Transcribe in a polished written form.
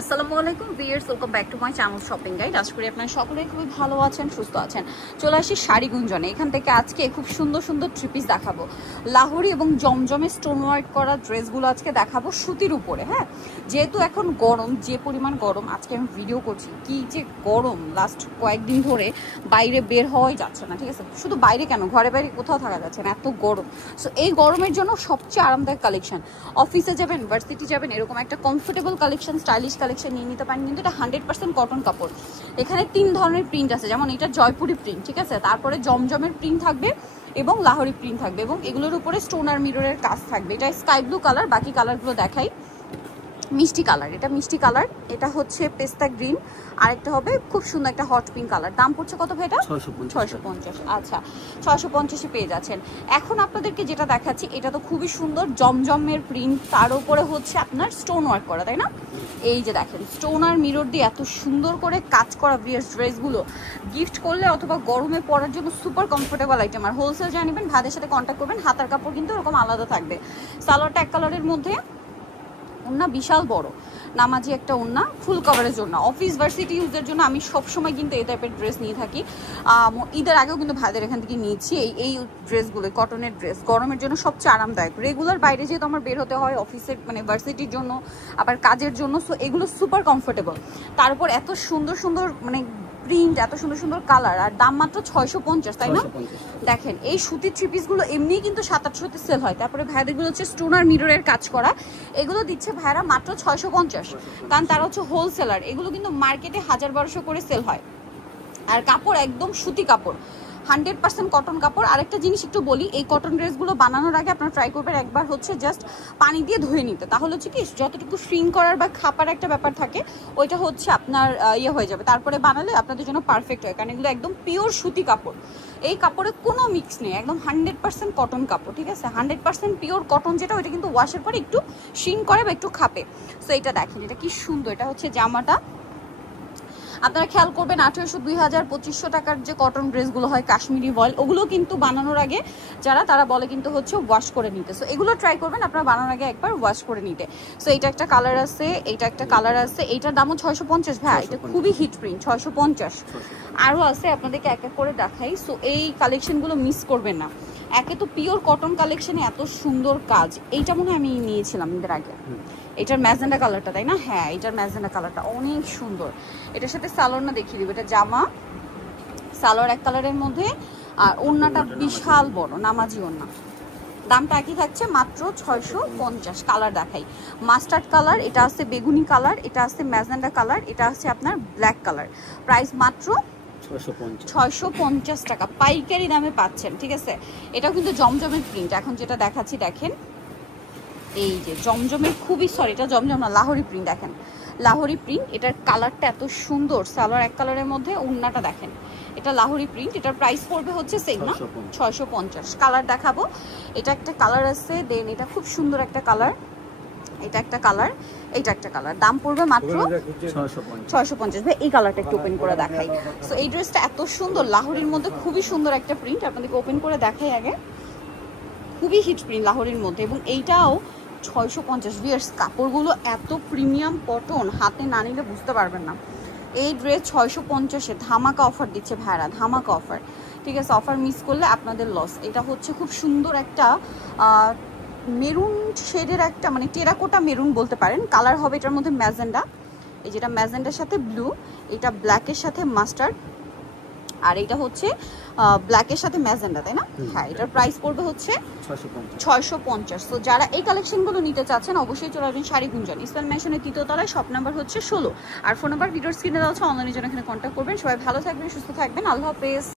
আসসালামু আলাইকুম viewers, welcome back to my channel shopping guide. আশা করি আপনারা সকলেই খুবই ভালো আছেন, সুস্থ আছেন। চলে আসি শাড়ি গুঞ্জনে। এখান থেকে আজকে খুব সুন্দর সুন্দর থ্রি পিস দেখাবো। লাহোরি এবং জমজমে স্টোন ওয়ার্ক করা ড্রেসগুলো আজকে দেখাবো সুতির উপরে। হ্যাঁ, যেহেতু এখন গরম, যে পরিমাণ গরম, আজকে আমি ভিডিও করছি, কি যে গরম লাস্ট কয়েকদিন ধরে বাইরে বের হওয়াই যাচ্ছে না। ঠিক আছে, শুধু বাইরে কেন, ঘরে বাইরে কোথাও থাকা যাচ্ছে না, এত গরম। সো এই গরমের জন্য সবচেয়ে আরামদায়ক কালেকশন, অফিসে যাবেন, ভার্সিটি যাবেন, এরকম একটা কমফোর্টেবল কালেকশন, স্টাইলিশ কালেকশন নিয়ে নিতে পারেন। কিন্তু এটা 100% কটন কাপড়। এখানে 3 ধরনের প্রিন্ট আছে, যেমন এটা জয়পুরি প্রিন্ট, ঠিক আছে, তারপরে জমজমের প্রিন্ট থাকবে এবং লাহোরি প্রিন্ট থাকবে, এবং এগুলোর উপরে স্টোন আর মিররের কাজ থাকবে। এটা স্কাই ব্লু কালার, বাকি কালারগুলো দেখাই। মিষ্টি কালার, এটা মিষ্টি কালার, এটা হচ্ছে পেস্তা গ্রিন, আরেকটা হবে খুব সুন্দর একটা হট পিঙ্ক কালার। দাম পড়ছে কত ভাই? এটা 650। আচ্ছা, 650-এ পেয়ে যাচ্ছেন। এখন আপনাদেরকে যেটা দেখাচ্ছি, এটা তো খুবই সুন্দর জমজমের প্রিন্ট, তার উপরে হচ্ছে আপনার স্টোন ওয়ার্ক করা, তাই না? এই যে দেখেন, স্টোন আর মিরর দিয়ে এত সুন্দর করে কাজ করা ড্রেসগুলো গিফট করলে অথবা গরমে পরার জন্য সুপার কমফোর্টেবল আইটেম। আর হোলসেল জানিবেন, ভাইদের সাথে কন্ট্যাক্ট করবেন। হাতার কাপড় কিন্তু এরকম আলাদা থাকবে। সালোয়ারটা এক কালারের মধ্যে, ওন্না বিশাল বড়, নামাজি একটা ওন্না, ফুল কভারের জন্য, অফিস ভার্সিটি ইউজের জন্য আমি সবসময় কিন্তু এই টাইপের ড্রেস নিয়ে থাকি। ঈদের আগেও কিন্তু ভাইদের এখান থেকে নিয়েছি এই ড্রেসগুলো, কটনের ড্রেস, গরমের জন্য সবচেয়ে আরামদায়ক। রেগুলার বাইরে যেহেতু আমার বের হতে হয় অফিসের, মানে ভার্সিটির জন্য, আবার কাজের জন্য, সো এগুলো সুপার কমফোর্টেবল। তারপর এত সুন্দর সুন্দর মানে প্রিন্ট, এত সুন্দর সুন্দর কালার, আর দাম মাত্র 650, তাই না? দেখেন, এই সুতির থ্রি পিসগুলো এমনি কিন্তু 700-800-তে সেল হয়। তারপরে ভাইদেরগুলো হচ্ছে স্টোন আর মিররের কাজ করা, এগুলো দিচ্ছে ভাইরা মাত্র 650, কারণ তারা হচ্ছে হোলসেলার। এগুলো কিন্তু মার্কেটে 1000-1200 করে সেল হয়। আর কাপড় একদম সুতি কাপড়, 100% কটন কাপড়। আরেকটা জিনিস একটু বলি, এই কটন ড্রেসগুলো বানানোর আগে আপনারা ট্রাই করবেন একবার হচ্ছে জাস্ট পানি দিয়ে ধুয়ে নিতে, তাহলে হচ্ছে কি যতটুকু শ্রিঙ্ক করার বা খাপার একটা ব্যাপার থাকে ওইটা হচ্ছে আপনার ইয়ে হয়ে যাবে, তারপরে বানালে আপনাদের জন্য পারফেক্ট হয়। কারণ এগুলো একদম পিওর সুতি কাপড়, এই কাপড়ে কোনো মিক্স নেই, একদম 100% কটন কাপড়। ঠিক আছে, 100% পিওর কটন যেটা, ওইটা কিন্তু ওয়াশের পরে একটু শ্রিঙ্ক করে বা একটু খাপে। সো এটা দেখেন, এটা কি সুন্দর। এটা হচ্ছে জামাটা, আপনারা খেয়াল করবেন 1800, 2000, 2500 টাকার যে কটন ড্রেসগুলো হয় কাশ্মীরি ভয়েল, ওগুলো কিন্তু বানানোর আগে তারা বলে কিন্তু হচ্ছে ওয়াশ করে নিতে। সো এগুলো ট্রাই করবেন আপনারা বানানোর আগে একবার ওয়াশ করে নিতে। সো এটা একটা কালার আছে, এইটা একটা কালার আছে, এইটার দামও 650 ভাই, এটা খুবই হিট প্রিন্ট, 650। আরও আছে, আপনাদেরকে এক এক করে দেখাই। সো এই কালেকশনগুলো মিস করবেন না। একে তো পিওর কটন কালেকশনে এত সুন্দর কাজ, এইটা মনে হয় আমি নিয়েছিলাম এদের আগে, এটার ম্যাজেন্ডা কালারটা, তাই না? হ্যাঁ, এটার ম্যাজেন্ডা কালারটা অনেক সুন্দর। এটার সাথে সালোয়ার না দেখিয়ে দিব, এটা জামা, সালোয়ার এক কালারের মধ্যে, আর ওড়নাটা বিশাল বড়, নামাজি ওড়না। দামটা একই থাকছে, মাত্র 650। কালার দেখাই, মাস্টার্ড কালার, এটা আছে বেগুনি কালার, এটা আছে ম্যাজেন্ডা কালার, এটা আছে আপনার ব্ল্যাক কালার। প্রাইস মাত্র 650 টাকা, পাইকারি দামে পাচ্ছেন। ঠিক আছে, এটাও কিন্তু জমজমের প্রিন্ট। এখন যেটা দেখাচ্ছি দেখেন, এই যে জমজমের খুবই, সরি এটা জমজম না, লাহোরি প্রিন্ট। দেখেন লাহোরি প্রিন্ট, এটার কালারটা এত সুন্দর, সালোয়ার এক কালারের মধ্যে, ওড়নাটা দেখেন, এটা লাহোরি প্রিন্ট। এটার প্রাইস পড়বে হচ্ছে সেম না, 650। কালার দেখাবো, এটা একটা কালার আছে, দেন এটা খুব সুন্দর একটা কালার, এটা একটা কালার, এইটা একটা কালার। দাম পড়বে মাত্র 650। ভাই এই কালারটা একটু ওপেন করে দেখাই। সো এই ড্রেসটা এত সুন্দর, লাহোরির মধ্যে খুবই সুন্দর একটা প্রিন্ট, আপনাদেরকে ওপেন করে দেখাই আগে। খুবই হিট প্রিন্ট লাহোরির মধ্যে, এবং এইটাও 650। ভিউয়ার্স, কাপড়গুলো এত প্রিমিয়াম কটন, হাতে না নিলে বুঝতে পারবেন না। এই ড্রেস 650-এ ধামাকা অফার দিচ্ছে ভাইরা, ধামাকা অফার। ঠিক আছে, অফার মিস করলে আপনাদের লস। এটা হচ্ছে খুব সুন্দর একটা মেরুন শেডের একটা, মানে টেরাকোটা মেরুন বলতে পারেন। কালার হবে এটার মধ্যে ম্যাজেন্ডা, এই যেটা ম্যাজেন্ডার সাথে ব্লু, এটা ব্ল্যাকের সাথে মাস্টার্ড, আর এটা হচ্ছে ব্ল্যাকের সাথে ম্যাজেন্ডা, তাই না? হ্যাঁ, এটার প্রাইস পড়বে হচ্ছে 650। তো যারা এই কালেকশনগুলো নিতে চাচ্ছেন অবশ্যই চলে আসবেন শাড়ি গুঞ্জন, ইসলাম ম্যানশনের 3য় তলায়, শপ নাম্বার হচ্ছে 16, আর ফোন নাম্বার ভিডিওর স্ক্রিনে দেওয়া আছে, অনলাইনের জন্য এখানে কন্ট্যাক্ট করবেন। সবাই ভালো থাকবেন, সুস্থ থাকবেন, আল্লাহ হাফেজ।